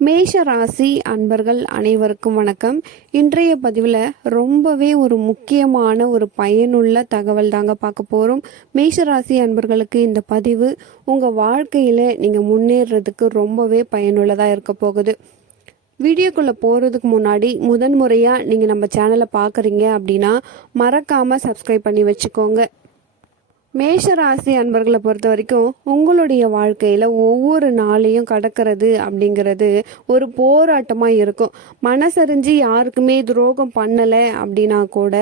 மேஷ ராசி அன்பர்கள் அனைவருக்கும் வணக்கம். இன்றைய பதிவில் ரொம்பவே ஒரு முக்கியமான ஒரு பயனுள்ள தகவல் தாங்க பார்க்க போகிறோம் மேஷ ராசி அன்பர்களுக்கு இந்த பதிவு உங்கள் வாழ்க்கையில் நீங்கள் முன்னேறதுக்கு ரொம்பவே பயனுள்ளதாக இருக்க போகுது. வீடியோக்குள்ளே போகிறதுக்கு முன்னாடி முதன் முறையாக நீங்கள் நம்ம சேனலை பார்க்குறீங்க அப்படின்னா மறக்காமல் சப்ஸ்கிரைப் பண்ணி வச்சுக்கோங்க. மேஷ ராசி அன்பர்களை பொறுத்த வரைக்கும் உங்களுடைய வாழ்க்கையில் ஒவ்வொரு நாளையும் கடக்கிறது அப்படிங்கிறது ஒரு போராட்டமாக இருக்கும். மனசறிஞ்சு யாருக்குமே துரோகம் பண்ணலை அப்படின்னா கூட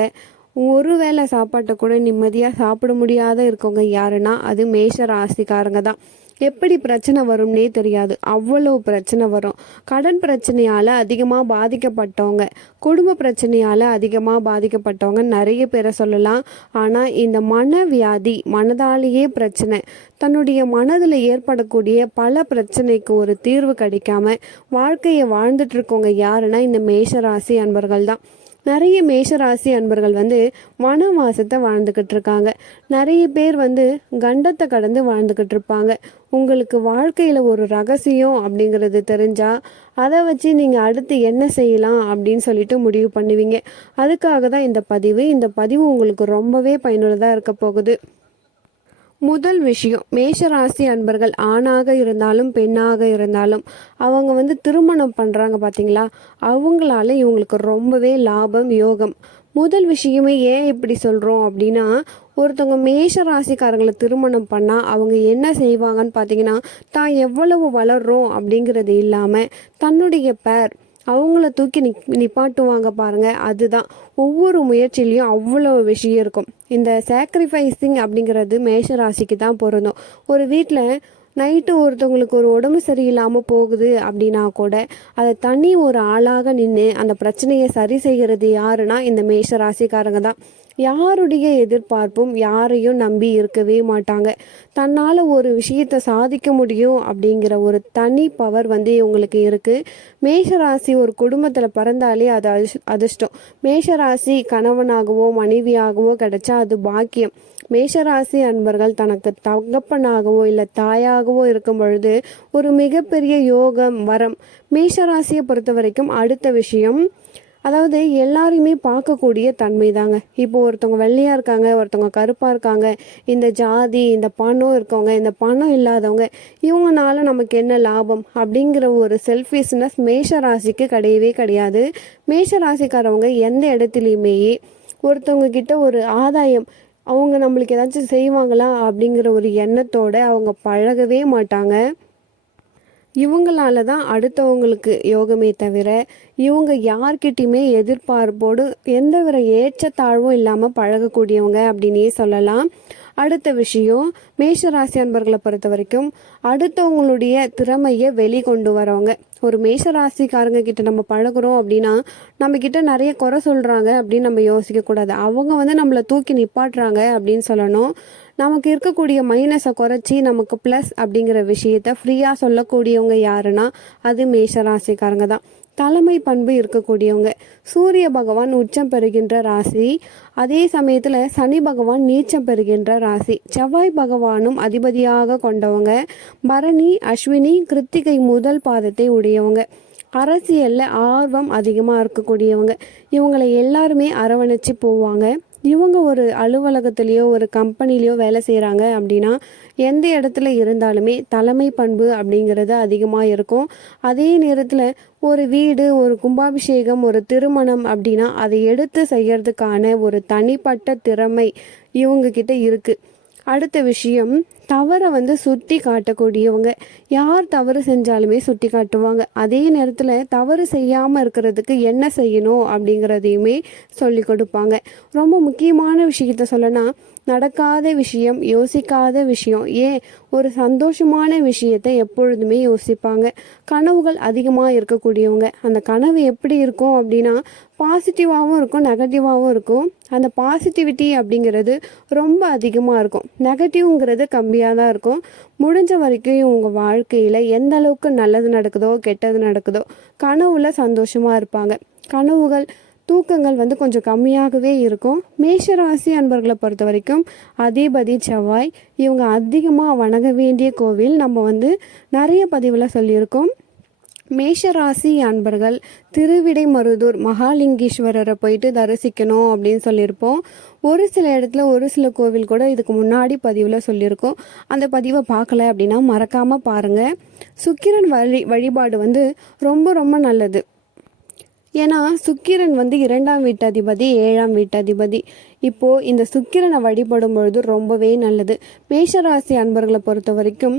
ஒரு வேளை சாப்பாட்டை கூட நிம்மதியாக சாப்பிட முடியாத இருக்கவங்க யாருன்னா அது மேஷ ராசிக்காரங்க தான். எப்படி பிரச்சனை வரும்னே தெரியாது. அவ்வளோ பிரச்சனை வரும். கடன் பிரச்சனையால் அதிகமாக பாதிக்கப்பட்டவங்க குடும்ப பிரச்சனையால் அதிகமாக பாதிக்கப்பட்டவங்க நிறைய பேரை சொல்லலாம். ஆனால் இந்த மனவியாதி மனதாலேயே பிரச்சனை தன்னுடைய மனதில் ஏற்படக்கூடிய பல பிரச்சனைக்கு ஒரு தீர்வு கிடைக்காம வாழ்க்கையை வாழ்ந்துட்டு இருக்கவங்க யாருன்னா இந்த மேஷராசி அன்பர்கள் தான். நிறைய மேஷராசி அன்பர்கள் வந்து வனவாசத்தை வாழ்ந்துக்கிட்டு இருக்காங்க நிறைய பேர் வந்து கண்டத்தை கடந்து வாழ்ந்துக்கிட்டு இருப்பாங்க உங்களுக்கு வாழ்க்கையில் ஒரு ரகசியம் அப்படிங்கிறது தெரிஞ்சால் அதை வச்சு நீங்கள் அடுத்து என்ன செய்யலாம் அப்படின்னு சொல்லிட்டு முடிவு பண்ணுவீங்க. அதுக்காக தான் இந்த பதிவு. இந்த பதிவு உங்களுக்கு ரொம்பவே பயனுள்ளதாக இருக்க போகுது. முதல் விஷயம் மேஷராசி அன்பர்கள் ஆணாக இருந்தாலும் பெண்ணாக இருந்தாலும் அவங்க வந்து திருமணம் பண்ணுறாங்க பார்த்தீங்களா அவங்களால இவங்களுக்கு ரொம்பவே லாபம் யோகம். முதல் விஷயமே ஏன் இப்படி சொல்கிறோம் அப்படின்னா ஒருத்தவங்க மேஷ ராசிக்காரங்களை திருமணம் பண்ணால் அவங்க என்ன செய்வாங்கன்னு பார்த்தீங்கன்னா தான் எவ்வளவு வளர்றோம் அப்படிங்கிறது இல்லாமல் தன்னுடைய பேர் அவங்கள தூக்கி நிக் நிப்பாட்டுவாங்க பாருங்கள் அதுதான். ஒவ்வொரு முயற்சியிலையும் அவ்வளோ விஷயம் இருக்கும். இந்த சாக்ரிஃபைஸிங் அப்படிங்கிறது மேஷ ராசிக்கு தான் பொருந்தும். ஒரு வீட்டில் நைட்டு ஒருத்தவங்களுக்கு ஒரு உடம்பு சரியில்லாமல் போகுது அப்படின்னா கூட அதை தனி ஒரு ஆளாக நின்று அந்த பிரச்சனையை சரி செய்கிறது யாருன்னா இந்த மேஷ ராசிக்காரங்க தான். யாருடைய எதிர்பார்ப்பும் யாரையும் நம்பி இருக்கவே மாட்டாங்க. தன்னால் ஒரு விஷயத்தை சாதிக்க முடியும் அப்படிங்கிற ஒரு தனி பவர் வந்து இவங்களுக்கு இருக்குது மேஷராசி ஒரு குடும்பத்தில் பிறந்தாலே அது அதிர்ஷ் அதிர்ஷ்டம். மேஷராசி கணவனாகவோ மனைவியாகவோ கிடைச்சா அது பாக்கியம். மேஷராசி அன்பர்கள் தனக்கு தகப்பனாகவோ இல்லை தாயாகவோ இருக்கும் பொழுது ஒரு மிகப்பெரிய யோகம் வரம். மேஷராசியை பொறுத்த வரைக்கும் அடுத்த விஷயம் அதாவது எல்லாரையுமே பார்க்கக்கூடிய தன்மை தாங்க இப்போ ஒருத்தவங்க வெள்ளையாக இருக்காங்க ஒருத்தவங்க கருப்பாக இருக்காங்க இந்த ஜாதி இந்த பணம் இருக்கவங்க இந்த பணம் இல்லாதவங்க இவங்கனால நமக்கு என்ன லாபம்? அப்படிங்கிற ஒரு செல்ஃபிஷ்னஸ் மேஷ ராசிக்கு கிடையவே கிடையாது. மேஷ ராசிக்காரவங்க எந்த இடத்துலையுமே ஒருத்தவங்க கிட்ட ஒரு ஆதாயம் அவங்க நம்மளுக்கு ஏதாச்சும் செய்வாங்களா? அப்படிங்கிற ஒரு எண்ணத்தோட அவங்க பழகவே மாட்டாங்க. இவங்களால தான் அடுத்தவங்களுக்கு யோகமே தவிர இவங்க யார்கிட்டையுமே எதிர்பார்ப்போடு எந்த வித ஏற்றத்தாழ்வும் இல்லாமல் பழகக்கூடியவங்க அப்படின்னே சொல்லலாம். அடுத்த விஷயம் மேஷராசி அன்பர்களை பொறுத்த வரைக்கும் அடுத்தவங்களுடைய திறமையை வெளிக்கொண்டு வரவங்க. ஒரு மேஷராசிக்காரங்க கிட்ட நம்ம பழகுறோம் அப்படின்னா நம்ம கிட்ட நிறைய குறை சொல்றாங்க அப்படின்னு நம்ம யோசிக்க கூடாது. அவங்க வந்து நம்மளை தூக்கி நிப்பாட்டுறாங்க அப்படின்னு சொல்லணும். நமக்கு இருக்கக்கூடிய மைனஸை குறைச்சி நமக்கு ப்ளஸ் அப்படிங்கிற விஷயத்த ஃப்ரீயாக சொல்லக்கூடியவங்க யாருன்னா அது மேஷராசிக்காரங்க தான். தலைமை பண்பு இருக்கக்கூடியவங்க. சூரிய பகவான் உச்சம் பெறுகின்ற ராசி. அதே சமயத்தில் சனி பகவான் நீச்சம் பெறுகின்ற ராசி. செவ்வாய் பகவானும் அதிபதியாக கொண்டவங்க. பரணி அஸ்வினி கிருத்திகை முதல் பாதத்தை உடையவங்க. அரசியலில் ஆர்வம் அதிகமாக இருக்கக்கூடியவங்க. இவங்களை எல்லாருமே அரவணைச்சு போவாங்க. இவங்க ஒரு அலுவலகத்துலேயோ ஒரு கம்பெனிலேயோ வேலை செய்கிறாங்க அப்படின்னா எந்த இடத்துல இருந்தாலுமே தலைமை பண்பு அப்படிங்கிறது அதிகமாக இருக்கும். அதே நேரத்தில் ஒரு வீடு ஒரு கும்பாபிஷேகம் ஒரு திருமணம் அப்படின்னா அதை எடுத்து செய்யறதுக்கான ஒரு தனிப்பட்ட திறமை இவங்க கிட்ட இருக்குது அடுத்த விஷயம் தவறை வந்து சுட்டி காட்டக்கூடியவங்க யார் தவறு செஞ்சாலுமே சுட்டி காட்டுவாங்க. அதே நேரத்தில் தவறு செய்யாமல் இருக்கிறதுக்கு என்ன செய்யணும் அப்படிங்கிறதையுமே சொல்லி கொடுப்பாங்க. ரொம்ப முக்கியமான விஷயத்த சொல்லனா நடக்காத விஷயம் யோசிக்காத விஷயம் ஏன்? ஒரு சந்தோஷமான விஷயத்தை எப்பொழுதுமே யோசிப்பாங்க. கனவுகள் அதிகமாக இருக்கக்கூடியவங்க. அந்த கனவு எப்படி இருக்கும் அப்படின்னா பாசிட்டிவாகவும் இருக்கும் நெகட்டிவாகவும் இருக்கும். அந்த பாசிட்டிவிட்டி அப்படிங்கிறது ரொம்ப அதிகமாக இருக்கும். நெகட்டிவ்ங்கிறது கம்மியாக தான் இருக்கும். முடிஞ்ச வரைக்கும் உங்கள் வாழ்க்கையில் எந்த அளவுக்கு நல்லது நடக்குதோ கெட்டது நடக்குதோ கனவுல சந்தோஷமாக இருப்பாங்க. கனவுகள் தூக்கங்கள் வந்து கொஞ்சம் கம்மியாகவே இருக்கும். மேஷராசி அன்பர்களை பொறுத்த வரைக்கும் அதிபதி செவ்வாய். இவங்க அதிகமாக வணங்க வேண்டிய கோவில் நம்ம வந்து நிறைய பதிவில் சொல்லியிருக்கோம். மேஷராசி அன்பர்கள் திருவிடைமருதூர் மகாலிங்கேஸ்வரரை போயிட்டு தரிசிக்கணும் அப்படின்னு சொல்லியிருப்போம். ஒரு சில இடத்துல ஒரு சில கோவில் கூட இதுக்கு முன்னாடி பதிவில் சொல்லியிருக்கோம். அந்த பதிவை பார்க்கல அப்படின்னா மறக்காமல் பாருங்கள் சுக்கிரன் வழி வழிபாடு வந்து ரொம்ப ரொம்ப நல்லது. ஏன்னா சுக்கிரன் வந்து இரண்டாம் வீட்டதிபதி ஏழாம் வீட்டதிபதி. இப்போது இந்த சுக்கிரனை வழிபடும் பொழுது ரொம்பவே நல்லது. மேஷராசி அன்பர்களை பொறுத்த வரைக்கும்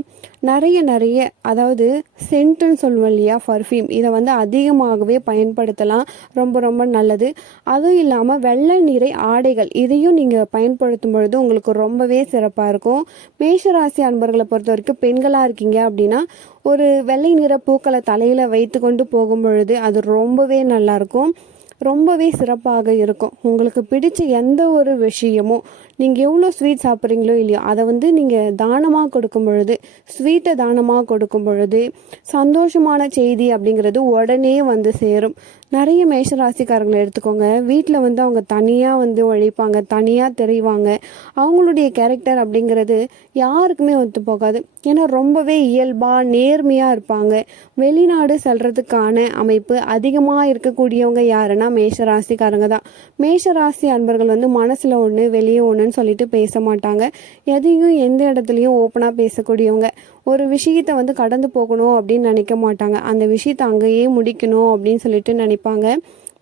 நிறைய நிறைய அதாவது சென்ட்டுன்னு சொல்லுவோம் இல்லையா பர்ஃப்யூம் இதை வந்து அதிகமாகவே பயன்படுத்தலாம். ரொம்ப ரொம்ப நல்லது. அதுவும் இல்லாமல் வெள்ளை நிறை ஆடைகள் இதையும் நீங்கள் பயன்படுத்தும் பொழுது உங்களுக்கு ரொம்பவே சிறப்பாக இருக்கும். மேஷராசி அன்பர்களை பொறுத்த வரைக்கும் பெண்களாக இருக்கீங்க அப்படின்னா ஒரு வெள்ளை நிற பூக்களை தலையில் வைத்து கொண்டு போகும் பொழுது அது ரொம்பவே நல்லாயிருக்கும் ரொம்பவே சிறப்பாக இருக்கும். உங்களுக்கு பிடிச்ச எந்த ஒரு விஷயமும் நீங்கள் எவ்வளோ ஸ்வீட் சாப்பிட்றீங்களோ இல்லையோ அதை வந்து நீங்கள் தானமாக கொடுக்கும் பொழுது ஸ்வீட்டை தானமாக கொடுக்கும் பொழுது சந்தோஷமான செய்தி அப்படிங்கிறது உடனே வந்து சேரும். நிறைய மேஷராசிக்காரங்களை எடுத்துக்கோங்க. வீட்டில் வந்து அவங்க தனியாக வந்து உழைப்பாங்க தனியாக தெரிவாங்க. அவங்களுடைய கேரக்டர் அப்படிங்கிறது யாருக்குமே ஒத்து போகாது. ஏன்னா ரொம்பவே இயல்பாக நேர்மையாக இருப்பாங்க. வெளிநாடு செல்றதுக்கான அமைப்பு அதிகமாக இருக்கக்கூடியவங்க யாருன்னா மேஷராசிக்காரங்க தான். மேஷராசி அன்பர்கள் வந்து மனசில் ஒன்று வெளியே ஒன்றுன்னு சொல்லிட்டு பேச மாட்டாங்க. எதையும் எந்த இடத்துலையும் ஓப்பனாக பேசக்கூடியவங்க. ஒரு விஷயத்தை வந்து கடந்து போகணும் அப்படின்னு நினைக்க மாட்டாங்க. அந்த விஷயத்தை அங்கேயே முடிக்கணும் அப்படின்னு சொல்லிட்டு நினைப்பாங்க.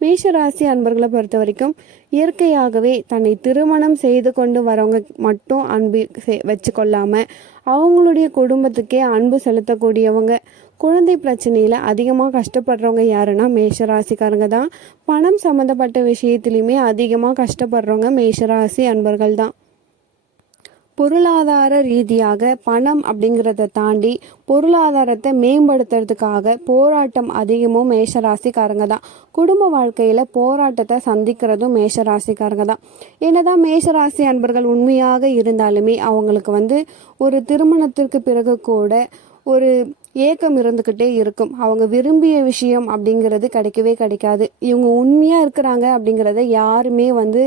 மேஷராசி அன்பர்களை பொறுத்த வரைக்கும் இயற்கையாகவே தன்னை திருமணம் செய்து கொண்டு வரவங்க மட்டும் அன்பு வச்சு கொள்ளாமல் அவங்களுடைய குடும்பத்துக்கே அன்பு செலுத்தக்கூடியவங்க குழந்தை பிரச்சனையில் அதிகமாக கஷ்டப்படுறவங்க யாருன்னா மேஷராசிக்காரங்க தான். பணம் சம்மந்தப்பட்ட விஷயத்துலையுமே அதிகமாக கஷ்டப்படுறவங்க மேஷராசி அன்பர்கள் தான். பொருளாதார ரீதியாக பணம் அப்படிங்கிறத தாண்டி பொருளாதாரத்தை மேம்படுத்துறதுக்காக போராட்டம் அதிகமும் மேஷராசிக்காரங்க தான். குடும்ப வாழ்க்கையில் போராட்டத்தை சந்திக்கிறதும் மேஷராசிக்காரங்க தான். என்னதான் மேஷராசி அன்பர்கள் உண்மையாக இருந்தாலுமே அவங்களுக்கு வந்து ஒரு திருமணத்திற்கு பிறகு கூட ஒரு ஏக்கம் இருந்துக்கிட்டே இருக்கும். அவங்க விரும்பிய விஷயம் அப்படிங்கிறது கிடைக்கவே கிடைக்காது. இவங்க உண்மையாக இருக்கிறாங்க அப்படிங்கிறத யாருமே வந்து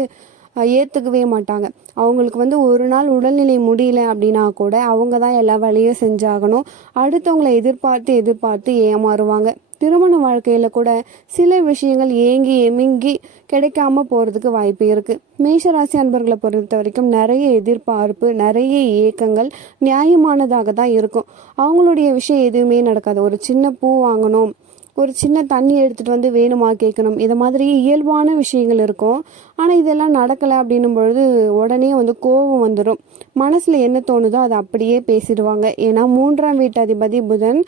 ஏற்றுக்கவே மாட்டாங்க. அவங்களுக்கு வந்து ஒரு நாள் உடல்நிலை முடியல அப்படின்னா கூட அவங்க தான் எல்லா வேலையும் செஞ்சாகணும். அடுத்தவங்களை எதிர்பார்த்து எதிர்பார்த்து ஏமாறுவாங்க. திருமண வாழ்க்கையில் கூட சில விஷயங்கள் ஏங்கி எமிங்கி கிடைக்காம போகிறதுக்கு வாய்ப்பு இருக்குது மேஷராசி அன்பர்களை பொறுத்த வரைக்கும் நிறைய எதிர்பார்ப்பு நிறைய ஏக்கங்கள் நியாயமானதாக தான் இருக்கும். அவங்களுடைய விஷயம் எதுவுமே நடக்காது. ஒரு சின்ன பூ வாங்கணும் ஒரு சின்ன தண்ணி எடுத்துகிட்டு வந்து வேணுமா கேட்கணும். இதை மாதிரி இயல்பான விஷயங்கள் இருக்கும். ஆனால் இதெல்லாம் நடக்கலை அப்படின்னும் பொழுது உடனே வந்து கோபம் வந்துடும் மனசில் என்ன தோணுதோ அதை அப்படியே பேசிடுவாங்க. ஏன்னா மூன்றாம் வீட்டு அதிபதி புதன்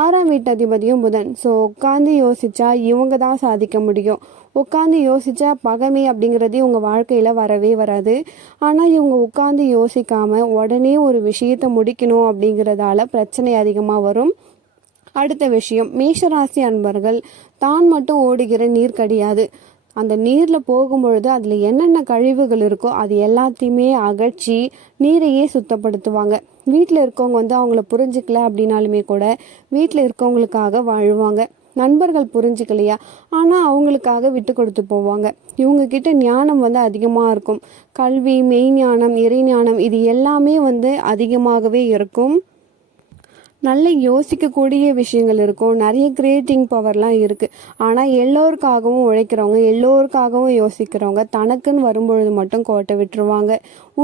ஆறாம் வீட்டு அதிபதியும் புதன். ஸோ உட்காந்து யோசிச்சா இவங்க தான் சாதிக்க முடியும். உட்காந்து யோசிச்சா பகைமை அப்படிங்கிறது இவங்க வாழ்க்கையில் வரவே வராது. ஆனால் இவங்க உட்காந்து யோசிக்காமல் உடனே ஒரு விஷயத்தை முடிக்கணும் அப்படிங்கிறதால பிரச்சனை அதிகமாக வரும். அடுத்த விஷயம் மேஷராசி அன்பர்கள் தான் மட்டும் ஓடுகிற நீர் கிடையாது. அந்த நீரில் போகும்பொழுது அதில் என்னென்ன கழிவுகள் இருக்கோ அது எல்லாத்தையுமே அகற்றி நீரையே சுத்தப்படுத்துவாங்க. வீட்டில் இருக்கவங்க வந்து அவங்கள புரிஞ்சிக்கல அப்படின்னாலுமே கூட வீட்டில் இருக்கவங்களுக்காக வாழ்வாங்க. நண்பர்கள் புரிஞ்சுக்கலையா? ஆனால் அவங்களுக்காக விட்டு கொடுத்து போவாங்க. இவங்க கிட்ட ஞானம் வந்து அதிகமாக இருக்கும். கல்வி மெய்ஞானம் இறைஞானம் இது எல்லாமே வந்து அதிகமாகவே இருக்கும். நல்ல யோசிக்கக்கூடிய விஷயங்கள் இருக்கும். நிறைய கிரியேட்டிங் பவர்லாம் இருக்குது ஆனால் எல்லோருக்காகவும் உழைக்கிறவங்க எல்லோருக்காகவும் யோசிக்கிறவங்க தனக்குன்னு வரும்பொழுது மட்டும் கோட்டை விட்டுருவாங்க.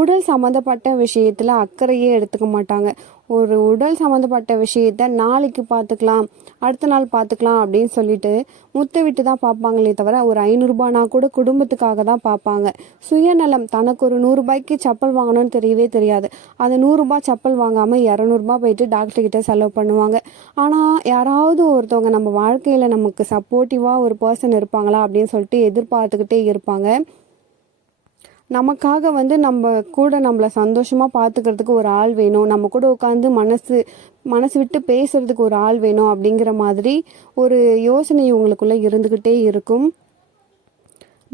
உடல் சம்மந்தப்பட்ட விஷயத்தில் அக்கறையே எடுத்துக்க மாட்டாங்க. ஒரு உடல் சம்மந்தப்பட்ட விஷயத்த நாளைக்கு பார்த்துக்கலாம் அடுத்த நாள் பார்த்துக்கலாம் அப்படின்னு சொல்லிட்டு முத்த விட்டு தான் பார்ப்பாங்களே தவிர ஒரு ஐநூறுரூபானா கூட குடும்பத்துக்காக தான் பார்ப்பாங்க. சுயநலம் தனக்கு ஒரு நூறுரூபாய்க்கு செப்பல் வாங்கணும்னு தெரியவே தெரியாது. அந்த நூறுரூபா செப்பல் வாங்காமல் இரநூறுபா போயிட்டு டாக்டர் கிட்ட செலவு பண்ணுவாங்க. ஆனால் யாராவது ஒருத்தவங்க நம்ம வாழ்க்கையில் நமக்கு சப்போர்ட்டிவாக ஒரு பர்சன் இருப்பாங்களா அப்படின்னு சொல்லிட்டு எதிர்பார்த்துக்கிட்டே இருப்பாங்க. நமக்காக வந்து நம்ம கூட நம்மளை சந்தோஷமாக பார்த்துக்கிறதுக்கு ஒரு ஆள் வேணும். நம்ம கூட உட்காந்து மனசு மனசு விட்டு பேசுறதுக்கு ஒரு ஆள் வேணும் அப்படிங்கிற மாதிரி ஒரு யோசனை உங்களுக்குள்ளே இருந்துக்கிட்டே இருக்கும்.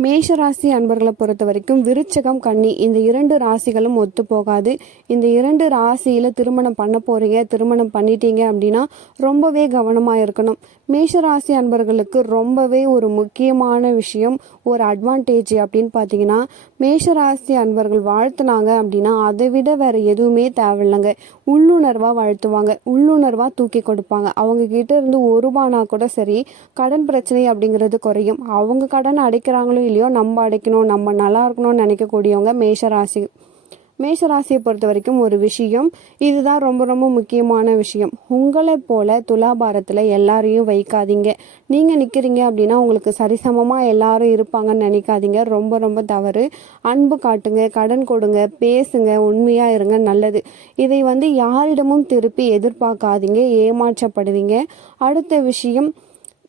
மேஷராசி அன்பர்களை பொறுத்த வரைக்கும் விருச்சகம் கன்னி இந்த இரண்டு ராசிகளும் ஒத்து போகாது. இந்த இரண்டு ராசியில் திருமணம் பண்ண போகிறீங்க திருமணம் பண்ணிட்டீங்க அப்படின்னா ரொம்பவே கவனமாக இருக்கணும். மேஷராசி அன்பர்களுக்கு ரொம்பவே ஒரு முக்கியமான விஷயம் ஒரு அட்வான்டேஜ் அப்படின்னு பார்த்தீங்கன்னா மேஷராசி அன்பர்கள் வாழ்த்துனாங்க அப்படின்னா அதை விட வேற எதுவுமே தேவையில்லைங்க. உள்ளுணர்வாக வாழ்த்துவாங்க. உள்ளுணர்வாக தூக்கி கொடுப்பாங்க. அவங்க கிட்ட இருந்து ஒரு ரூபானா கூட சரி கடன் பிரச்சனை அப்படிங்கிறது குறையும். அவங்க கடன் அடைக்கிறாங்களோ இல்லையோ நம்ம அடைக்கணும் நம்ம நல்லா இருக்கணும்னு நினைக்கக்கூடியவங்க மேஷராசி மேஷராசியை பொறுத்த வரைக்கும் ஒரு விஷயம். இதுதான் ரொம்ப ரொம்ப முக்கியமான விஷயம். உங்களை போல துலாபாரத்தில் எல்லாரையும் வைக்காதீங்க. நீங்கள் நிற்கிறீங்க அப்படின்னா உங்களுக்கு சரிசமமாக எல்லாரும் இருப்பாங்கன்னு நினைக்காதீங்க. ரொம்ப ரொம்ப தவறு. அன்பு காட்டுங்க கடன் கொடுங்க பேசுங்க உண்மையாக இருங்க நல்லது. இதை வந்து யாரிடமும் திருப்பி எதிர்பார்க்காதீங்க ஏமாற்றப்படுவீங்க. அடுத்த விஷயம்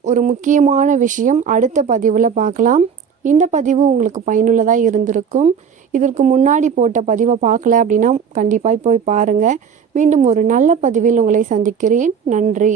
ஒரு முக்கியமான விஷயம். அடுத்த பதிவில் பார்க்கலாம். இந்த பதிவு உங்களுக்கு பயனுள்ளதாக இருந்திருக்கும். இதற்கு முன்னாடி போட்ட பதிவை பார்க்கல அப்படின்னா கண்டிப்பாக போய் பாருங்கள் மீண்டும் ஒரு நல்ல பதிவில் உங்களை சந்திக்கிறேன். நன்றி.